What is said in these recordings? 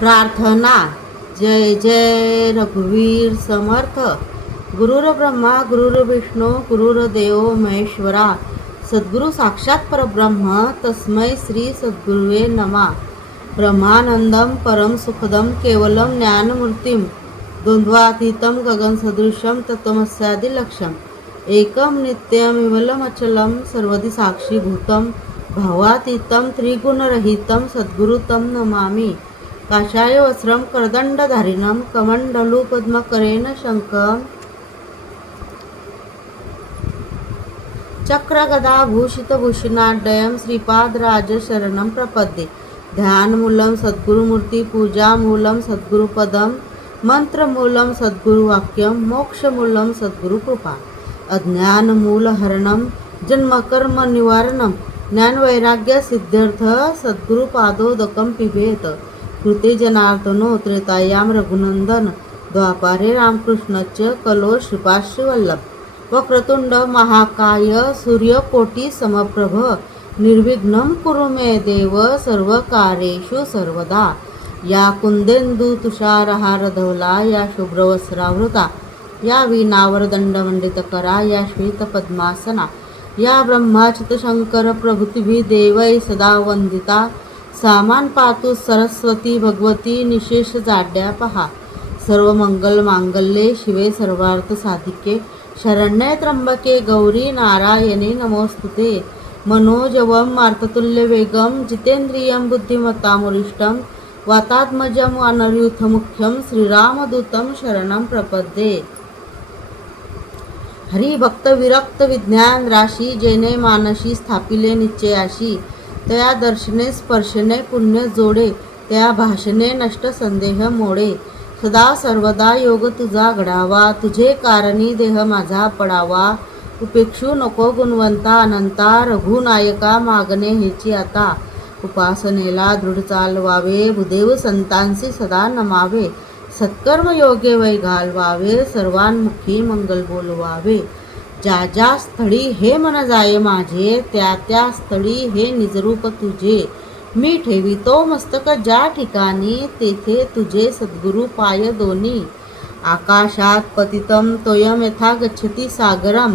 प्रार्थना. जय जय रघुवीर समर्थ. गुरुर ब्रह्मा गुरुर विष्णू गुरुर्देव महेश्वरा. सद्गुरु साक्षात परब्रह्म तस्मै श्री सद्गुरुवे नमः. ब्रह्मानंदम परम सुखदम केवलम ज्ञानमूर्तिम द्वंद्वातीतम गगनसदृशम तत्त्वमस्यादिलक्ष्यम एकम नित्यम विमलम अचलम सर्वदि साक्षीभूतम भावातीतम त्रिगुणरहितम सद्गुरुतम नमामि. काषाय वस्त्रम करदंडधारिणम कमंडलू पद्मकरेण शंखम चक्रगदा भूषितभूषणाढ्यं श्रीपादराजशरणं प्रपद्ये. ध्यानमूलं सद्गुरुमूर्ति पूजामूलं सद्गुरुपदं मंत्रमूलं सद्गुरुवाक्यं मोक्षमूलं सद्गुरुकृपा. अज्ञानमूलहरणं जन्मकर्मनिवारणं ज्ञानवैराग्य सिद्ध्यर्थ सद्गुरुपादोदकं पिबेत. कृते जनार्दनो त्रेतायां रघुनंदन द्वापारे रामकृष्णस्य कलो श्रीपार्श्ववल्लभ. वक्रतुंड महाकाय सूर्यकोटि समप्रभ निर्विघ्नं कुरु मे देव सर्वकार्येषु सर्वदा. या कुंदेंदु तुषारहार धवला या शुभ्रवस्त्रावृता या वीणावरदंडमंडितकरा या श्वेतपद्मासना या ब्रह्माच्युत शंकर प्रभृतिभिः देवै सदा वंदिता. सामान पातु सरस्वती भगवती निशेष जाड्या पहा. सर्व मंगल मांगल्ये शिवे सर्वार्थ साधिके शरण्ये त्र्यंबके गौरी नारायणे नमोस्तुते. मनोजवम मार्ततुल्य वेगम जितेंद्रियं बुद्धिमत्तामुरिष्टं वातात्मजं वानरयूथमुख्यं श्रीरामदूतं शरणं प्रपद्ये. हरिभक्त विरक्त विज्ञान राशी जैने मानसी स्थापिले निश्चयाशी. त्या दर्शने स्पर्शने पुण्य जोडे त्या भाषणे नष्ट संदेह मोडे. सदा सर्वदा योग तुझा घडावा तुझे कारणी देह माझा पडावा. उपेक्षू नको गुणवंता अनंता रघुनायका मागणे हेची आता. उपासनेला दृढ चालवावे भूदेव संतांसी सदा नमावे. सत्कर्म योगे वै घालवावे सर्वांमुखी मंगल बोलवावे. ज्या ज्या स्थळी हे मन जाये माझे त्या त्या स्थळी हे निजरूप तुझे. मी ठेवितो मस्तक ज्या ठिकाणी तेथे तुझे सद्गुरु पाय दोन्ही. आकाशात पतितं तोयम यथा गच्छति सागरम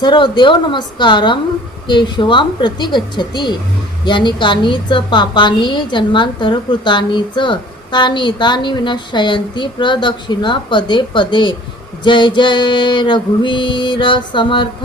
सर्व देव नमस्कारम केशवम प्रति गच्छति. यानी कानीच पापानी जन्मांतर कृतानीच तानी तानी विनश्यन्ति प्रदक्षिण पदे पदे. जय जय रघुवीर समर्थ.